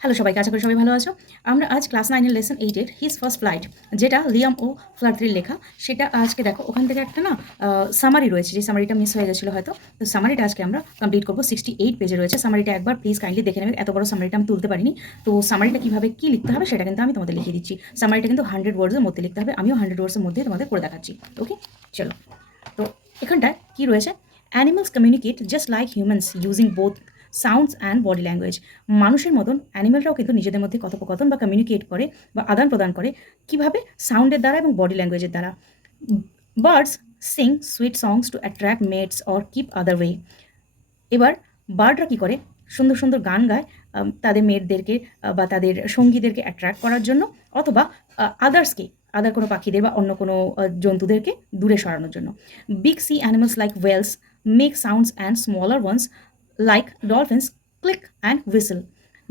Hello সবাইকে, আশা করি সবাই ভালো আছো। আমরা আজ ক্লাস 9 এর লেসন 8 এর হিজ ফার্স্ট ফ্লাইট, যেটা লিয়াম ও ফ্লার্ট্রির লেখা, সেটা আজকে দেখো ওখান থেকে একটা না সামারি রয়েছে, যে সামারিটা মিস হয়ে গেছিলো হয়তো। তো সামারিটা আজকে আমরা কমপ্লিট করবো। 68 পেজে রয়েছে সামারিটা, একবার প্লিজ কাইন্ডলি দেখে নেবে। এত বড় সামারিটা আমি তুলতে পারিনি। তো সামারিটা কীভাবে কী লিখতে হবে সেটা কিন্তু আমি তোমাদের লিখে দিচ্ছি। সামারিটা কিন্তু 100 ওয়ার্ডসের মধ্যে লিখতে হবে, আমিও 100 ওয়ার্ডসের মধ্যে তোমাদের করে দেখাচ্ছি। ওকে, চলো। তো এখানটায় কী রয়েছে, animals communicate just like humans using both sounds and body language. মানুষের মতন অ্যানিমেলরাও কিন্তু নিজেদের মধ্যে কথোপকথন বা কমিউনিকেট করে বা আদান প্রদান করে, কিভাবে? সাউন্ডের দ্বারা এবং বডি ল্যাঙ্গুয়েজের দ্বারা। Birds sing sweet songs to attract mates or keep other way. এবার বার্ডরা কী করে? সুন্দর সুন্দর গান গায় তাদের মেটদেরকে বা তাদের সঙ্গীদেরকে অ্যাট্রাক্ট করার জন্য, অথবা আদার্সকে, আদার কোনো পাখিদের বা অন্য কোনো জন্তুদেরকে দূরে সরানোর জন্য। Big sea animals like whales make sounds and smaller ones like dolphins click and whistle.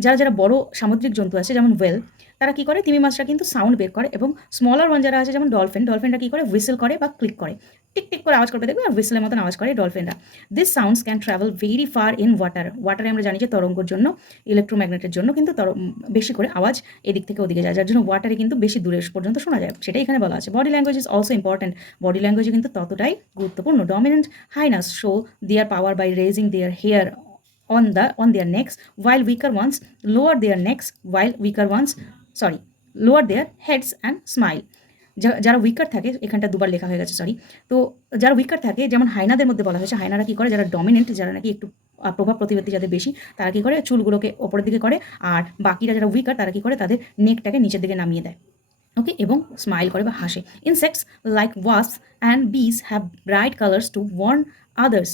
যারা যারা বড় সামুদ্রিক জন্তু আছে যেমন ওয়েল, তারা কী করে? তিমি মাছরা কিন্তু সাউন্ড বের করে, এবং স্মলার ওয়ান যারা আছে যেমন ডলফিনরা কী করে? হুইসেল করে বা ক্লিক করে, টিক টিক করে আওয়াজ করবে, দেখবে আর হুইসেলের মতন আওয়াজ করে ডলফিনরা। This sounds can travel very far in ওয়াটারে আমরা জানি যে তরঙ্গর জন্য, ইলেকট্রোম্যাগনেটের জন্য কিন্তু বেশি করে আওয়াজ এদিক থেকে ওদিকে যায়, যার জন্য ওয়াটারে কিন্তু বেশি দূরে পর্যন্ত শোনা যায়, সেটাই এখানে বলা আছে। Body language is also important. Body ল্যাঙ্গুয়েজে কিন্তু ততটাই গুরুত্বপূর্ণ। Dominant hyenas show their power by raising their hair on their necks, while weaker ones lower their necks, lower their heads and smile. যারা উইকার থাকে, এখানটা দুবার লেখা হয়ে গেছে, সরি। তো যারা উইকার থাকে, যেমন হাইনাদের মধ্যে বলা হয়েছে, হাইনারা কী করে? যারা ডমিনেন্ট, যারা নাকি একটু প্রভাব প্রতিপত্তি যাদের বেশি, তারা কী করে? চুলগুলোকে ওপরের দিকে করে, আর বাকিরা যারা উইকার তারা কী করে? তাদের নেকটাকে নিচের দিকে নামিয়ে দেয়, ওকে, এবং স্মাইল করে বা হাসে। Insects like wasp and bees have bright colours to warn others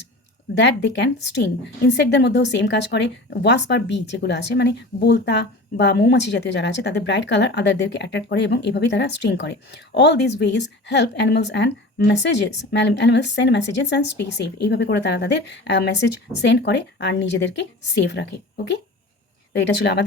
that they can sting. ইনসেক্টদের মধ্যেও সেম কাজ করে। ওয়াস্প আর বি যেগুলো আছে, মানে বোলতা বা মৌমাছি জাতীয় যারা আছে, তাদের ব্রাইট কালার আদারদেরকে অ্যাট্রাক্ট করে, এবং এভাবেই তারা স্ট্রিং করে। All this ways help animals send messages and stay safe. এইভাবে করে তারা তাদের মেসেজ সেন্ড করে আর নিজেদেরকে সেফ রাখে। ওকে, তো এটা ছিল আমাদের